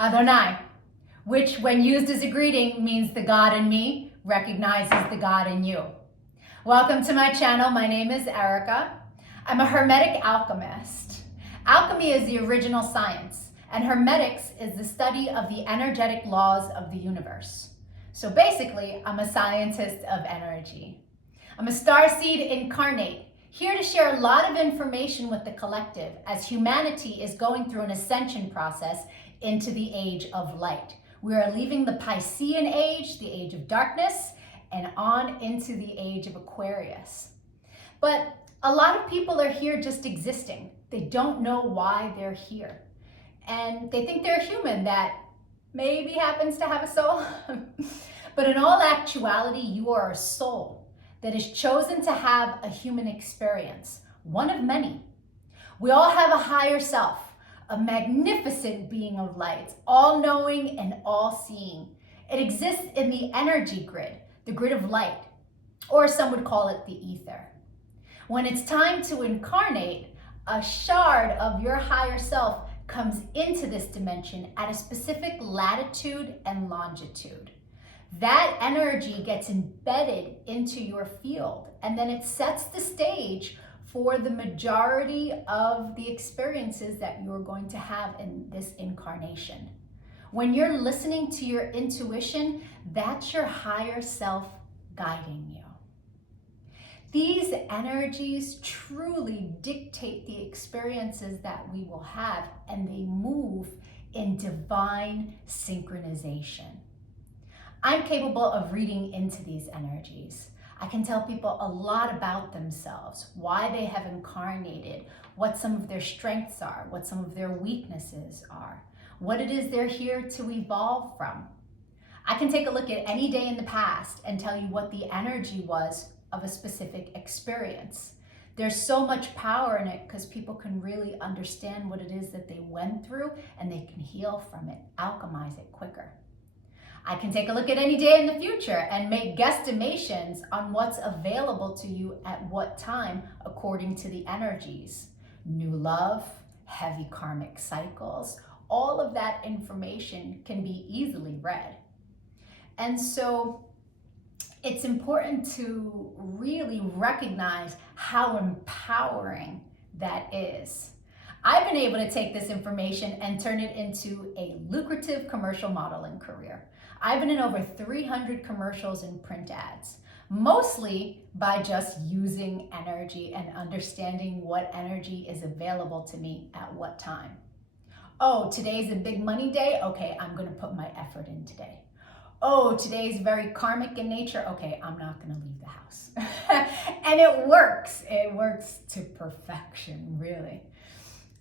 Adonai, which when used as a greeting means the God in me recognizes the God in you. Welcome to my channel. My name is Erica. I'm a Hermetic alchemist. Alchemy is the original science, and Hermetics is the study of the energetic laws of the universe. So basically, I'm a scientist of energy. I'm a starseed incarnate, here to share a lot of information with the collective as humanity is going through an ascension process into the age of light. We are leaving the Piscean age, the age of darkness, and on into the age of Aquarius. But a lot of people are here just existing. They don't know why they're here. And they think they're a human that maybe happens to have a soul. But in all actuality, you are a soul that is chosen to have a human experience, one of many. We all have a higher self, a magnificent being of light, all-knowing and all-seeing. It exists in the energy grid, the grid of light, or some would call it the ether. When it's time to incarnate, a shard of your higher self comes into this dimension at a specific latitude and longitude. That energy gets embedded into your field, and then it sets the stage for the majority of the experiences that you're going to have in this incarnation. When you're listening to your intuition, that's your higher self guiding you. These energies truly dictate the experiences that we will have, and they move in divine synchronization. I'm capable of reading into these energies. I can tell people a lot about themselves, why they have incarnated, what some of their strengths are, what some of their weaknesses are, what it is they're here to evolve from. I can take a look at any day in the past and tell you what the energy was of a specific experience. There's so much power in it because people can really understand what it is that they went through, and they can heal from it, alchemize it quicker. I can take a look at any day in the future and make guesstimations on what's available to you at what time according to the energies. New love, heavy karmic cycles, all of that information can be easily read. And so it's important to really recognize how empowering that is. I've been able to take this information and turn it into a lucrative commercial modeling career. I've been in over 300 commercials and print ads, mostly by just using energy and understanding what energy is available to me at what time. Oh, today's a big money day? Okay, I'm gonna put my effort in today. Oh, today's very karmic in nature? Okay, I'm not gonna leave the house. And it works to perfection, really.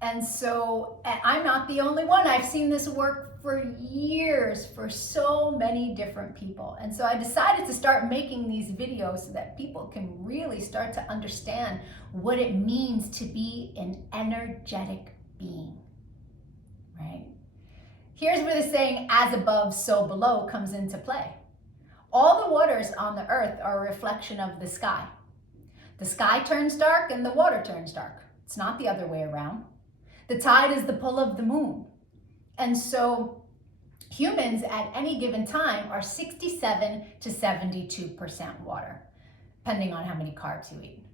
And so I'm not the only one. I've seen this work for years for so many different people. And so I decided to start making these videos so that people can really start to understand what it means to be an energetic being, right? Here's where the saying, as above, so below, comes into play. All the waters on the earth are a reflection of the sky. The sky turns dark and the water turns dark. It's not the other way around. The tide is the pull of the moon. And so humans at any given time are 67 to 72% water, depending on how many carbs you eat.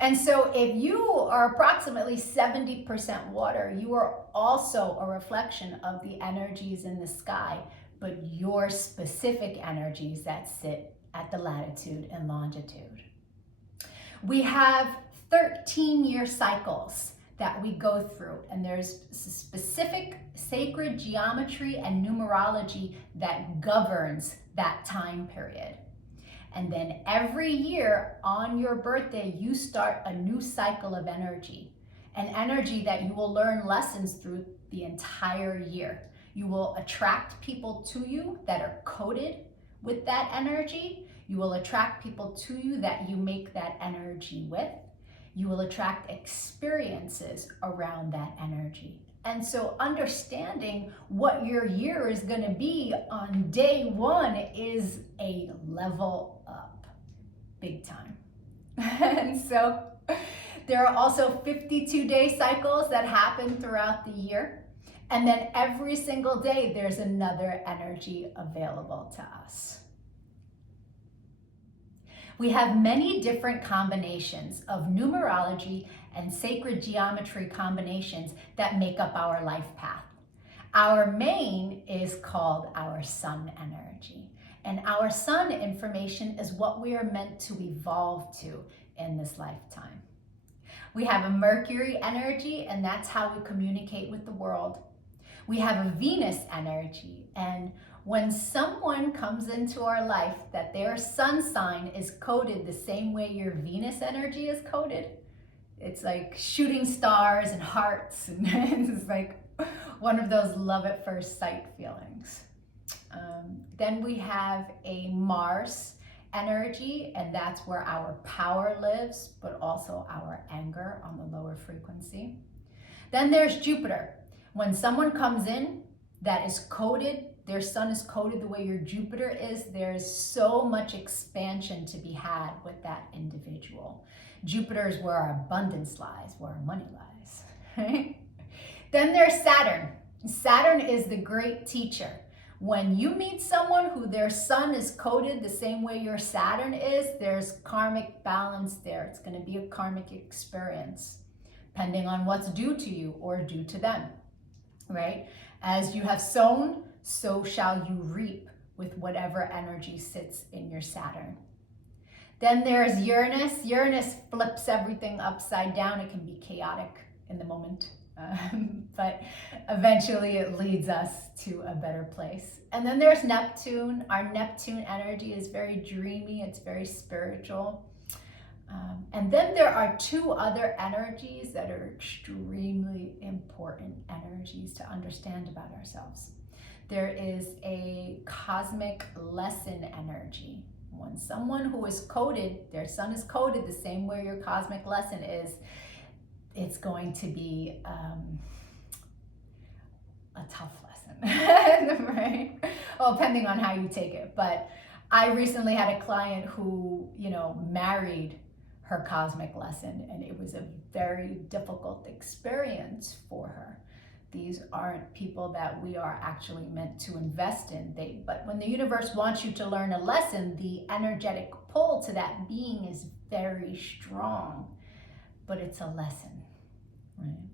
And so if you are approximately 70% water, you are also a reflection of the energies in the sky, but your specific energies that sit at the latitude and longitude. We have 13-year cycles that we go through, and there's specific sacred geometry and numerology that governs that time period. And then every year on your birthday, you start a new cycle of energy, an energy that you will learn lessons through the entire year. You will attract people to you that are coded with that energy. You will attract people to you that you make that energy with. You will attract experiences around that energy. And so understanding what your year is going to be on day one is a level up, big time. And so there are also 52-day cycles that happen throughout the year. And then every single day, there's another energy available to us. We have many different combinations of numerology and sacred geometry combinations that make up our life path. Our main is called our sun energy. And our sun information is what we are meant to evolve to in this lifetime. We have a Mercury energy, and that's how we communicate with the world. We have a Venus energy, and when someone comes into our life that their sun sign is coded the same way your Venus energy is coded, it's like shooting stars and hearts, and it's like one of those love at first sight feelings. Then we have a Mars energy, and that's where our power lives, but also our anger on the lower frequency. Then there's Jupiter. When someone comes in that is coded, their sun is coded the way your Jupiter is, there's so much expansion to be had with that individual. Jupiter is where our abundance lies, where our money lies, right? Then there's Saturn. Saturn is the great teacher. When you meet someone who their sun is coded the same way your Saturn is, there's karmic balance there. It's going to be a karmic experience, depending on what's due to you or due to them, right? As you have sown, so shall you reap with whatever energy sits in your Saturn. Then there's Uranus. Uranus flips everything upside down. It can be chaotic in the moment, but eventually it leads us to a better place. And then there's Neptune. Our Neptune energy is very dreamy. It's very spiritual. And then there are two other energies that are extremely important energies to understand about ourselves. There is a cosmic lesson energy. When someone who is coded, their sun is coded the same way your cosmic lesson is, it's going to be a tough lesson, right? Well, depending on how you take it. But I recently had a client who, married her cosmic lesson, and it was a very difficult experience for her. These aren't people that we are actually meant to invest in. But when the universe wants you to learn a lesson, the energetic pull to that being is very strong, but it's a lesson, right?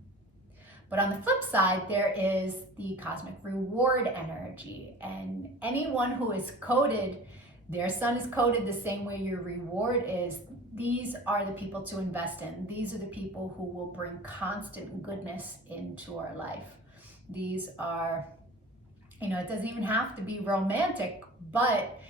But on the flip side, there is the cosmic reward energy, and anyone who is coded, their sun is coded the same way your reward is. These are the people to invest in. These are the people who will bring constant goodness into our life. These are, it doesn't even have to be romantic, but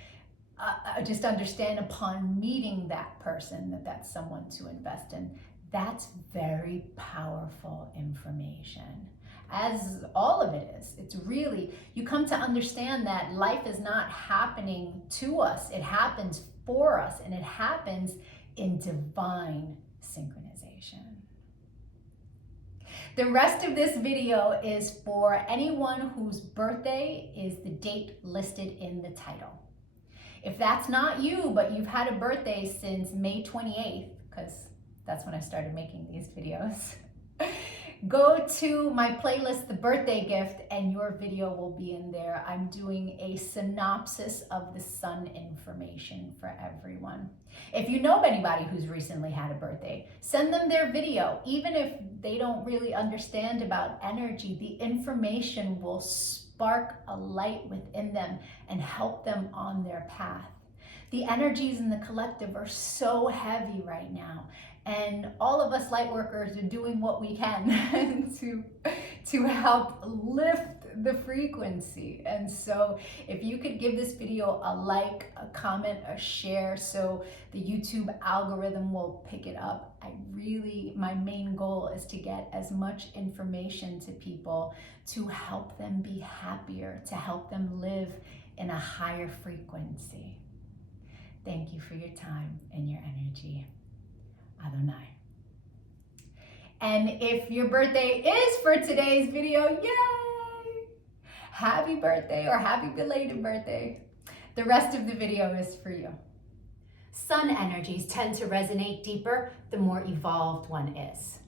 just understand upon meeting that person that that's someone to invest in. That's very powerful information, as all of it is. It's really, you come to understand that life is not happening to us. It happens for us, and it happens in divine synchronization. The rest of this video is for anyone whose birthday is the date listed in the title. If that's not you, but you've had a birthday since May 28th, because that's when I started making these videos, go to my playlist, The Birthday Gift, and your video will be in there. I'm doing a synopsis of the sun information for everyone. If you know anybody who's recently had a birthday, send them their video. Even if they don't really understand about energy, the information will spark a light within them and help them on their path. The energies in the collective are so heavy right now, and all of us light workers are doing what we can to help lift the frequency. And so if you could give this video a like, a comment, a share, so the YouTube algorithm will pick it up. My main goal is to get as much information to people to help them be happier, to help them live in a higher frequency. Thank you for your time and your energy. Adonai. And if your birthday is for today's video, yay! Happy birthday or happy belated birthday. The rest of the video is for you. Sun energies tend to resonate deeper the more evolved one is.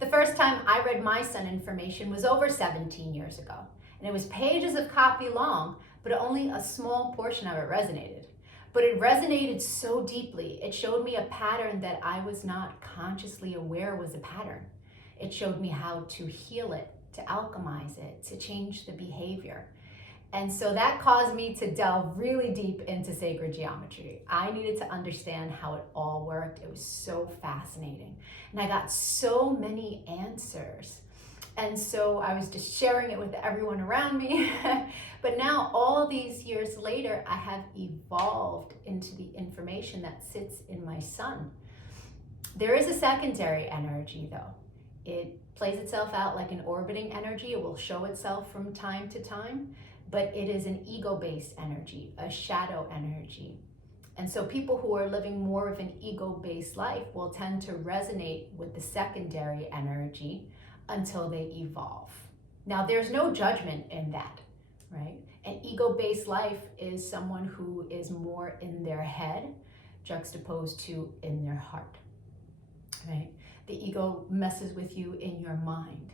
The first time I read my sun information was over 17 years ago, and it was pages of copy long, but only a small portion of it resonated. But it resonated so deeply, it showed me a pattern that I was not consciously aware was a pattern. It showed me how to heal it, to alchemize it, to change the behavior. And so that caused me to delve really deep into sacred geometry. I needed to understand how it all worked. It was so fascinating. And I got so many answers. And so I was just sharing it with everyone around me. But now, all these years later, I have evolved into the information that sits in my sun. There is a secondary energy, though. It plays itself out like an orbiting energy. It will show itself from time to time, but it is an ego-based energy, a shadow energy. And so people who are living more of an ego-based life will tend to resonate with the secondary energy until they evolve. Now, there's no judgment in that, right? An ego-based life is someone who is more in their head juxtaposed to in their heart, right? The ego messes with you in your mind.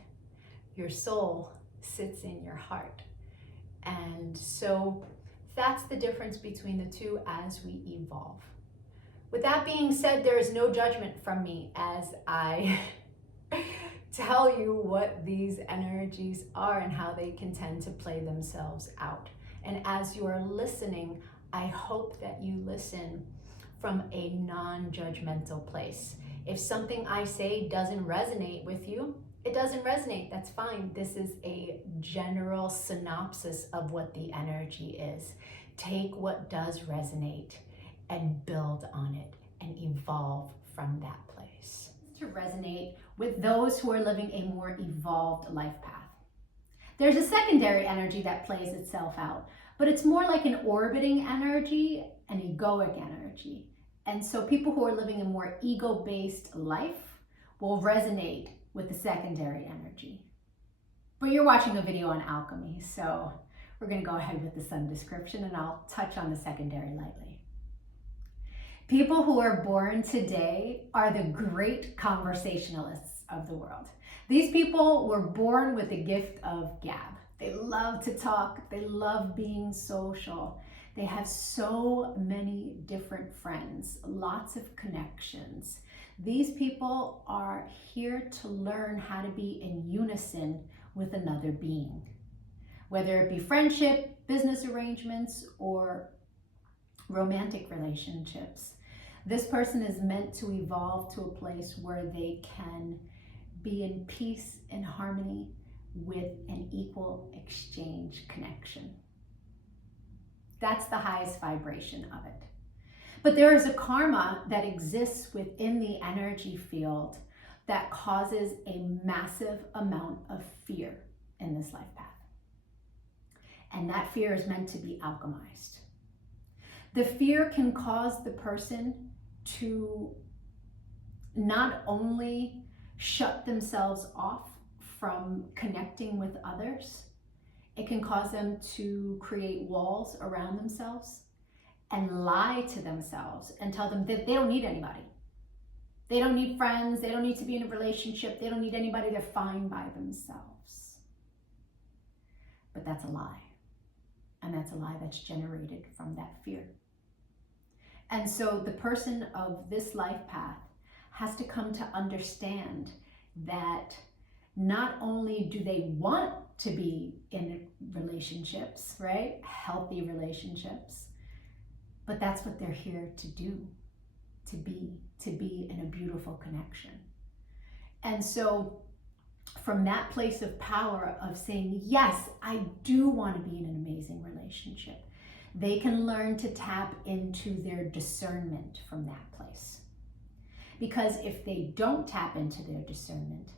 Your soul sits in your heart. And so that's the difference between the two as we evolve. With that being said, there is no judgment from me as I tell you what these energies are and how they can tend to play themselves out. And as you are listening, I hope that you listen from a non-judgmental place. If something I say doesn't resonate with you, it doesn't resonate, that's fine. This is a general synopsis of what the energy is. Take what does resonate and build on it and evolve from that place. To resonate with those who are living a more evolved life path. There's a secondary energy that plays itself out, but it's more like an orbiting energy, an egoic energy. And so people who are living a more ego-based life will resonate with the secondary energy. But you're watching a video on alchemy, so we're going to go ahead with the sun description and I'll touch on the secondary lightly. People who are born today are the great conversationalists of the world. These people were born with the gift of gab. They love to talk. They love being social. They have so many different friends, lots of connections. These people are here to learn how to be in unison with another being, whether it be friendship, business arrangements, or romantic relationships. This person is meant to evolve to a place where they can be in peace and harmony with an equal exchange connection. That's the highest vibration of it. But there is a karma that exists within the energy field that causes a massive amount of fear in this life path. And that fear is meant to be alchemized. The fear can cause the person to not only shut themselves off from connecting with others, it can cause them to create walls around themselves and lie to themselves and tell them that they don't need anybody. They don't need friends, they don't need to be in a relationship, they don't need anybody, they're fine by themselves. But that's a lie. And that's a lie that's generated from that fear. And so the person of this life path has to come to understand that not only do they want to be in relationships, right? Healthy relationships, but that's what they're here to do, to be in a beautiful connection. And so from that place of power of saying, yes, I do want to be in an amazing relationship, they can learn to tap into their discernment from that place. Because if they don't tap into their discernment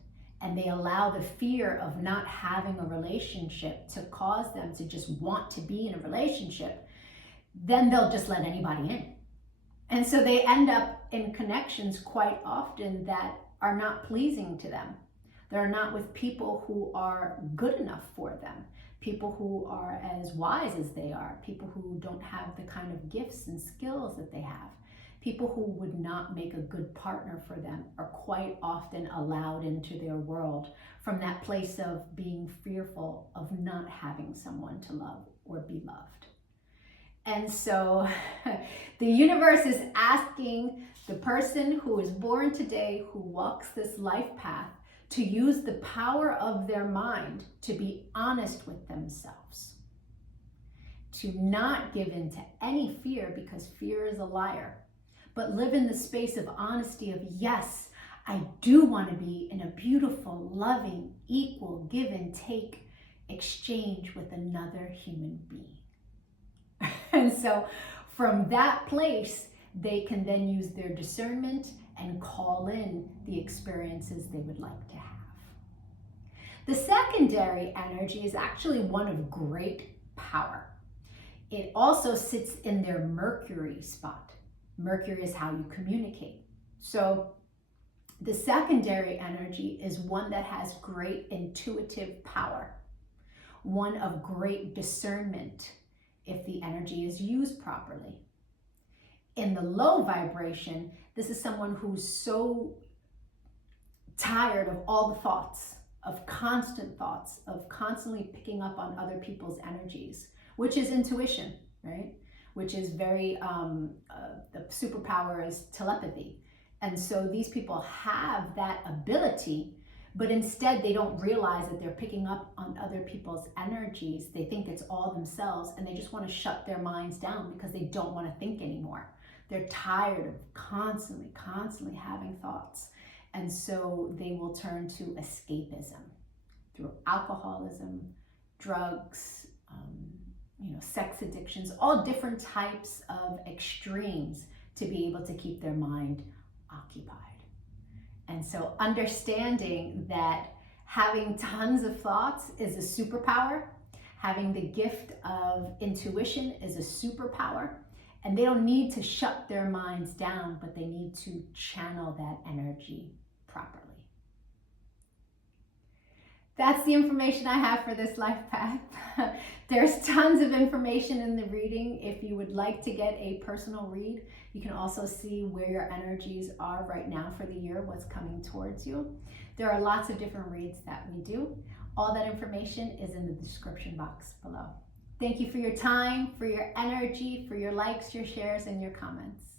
and they allow the fear of not having a relationship to cause them to just want to be in a relationship, then they'll just let anybody in. And so they end up in connections quite often that are not pleasing to them. They're not with people who are good enough for them, people who are as wise as they are, people who don't have the kind of gifts and skills that they have. People who would not make a good partner for them are quite often allowed into their world from that place of being fearful of not having someone to love or be loved. And so the universe is asking the person who is born today, who walks this life path, to use the power of their mind to be honest with themselves, to not give in to any fear, because fear is a liar, but live in the space of honesty of, yes, I do want to be in a beautiful, loving, equal, give and take exchange with another human being. And so from that place, they can then use their discernment and call in the experiences they would like to have. The secondary energy is actually one of great power. It also sits in their Mercury spot. Mercury is how you communicate. So the secondary energy is one that has great intuitive power, one of great discernment if the energy is used properly. In the low vibration, this is someone who's so tired of all the thoughts, of constant thoughts, of constantly picking up on other people's energies, which is intuition, right? Which is very, the superpower is telepathy. And so these people have that ability, but instead they don't realize that they're picking up on other people's energies. They think it's all themselves, and they just want to shut their minds down because they don't want to think anymore. They're tired of constantly having thoughts. And so they will turn to escapism through alcoholism, drugs, sex addictions, all different types of extremes to be able to keep their mind occupied. And so understanding that having tons of thoughts is a superpower, having the gift of intuition is a superpower, and they don't need to shut their minds down, but they need to channel that energy properly. That's the information I have for this life path. There's tons of information in the reading. If you would like to get a personal read, you can also see where your energies are right now for the year, what's coming towards you. There are lots of different reads that we do. All that information is in the description box below. Thank you for your time, for your energy, for your likes, your shares, and your comments.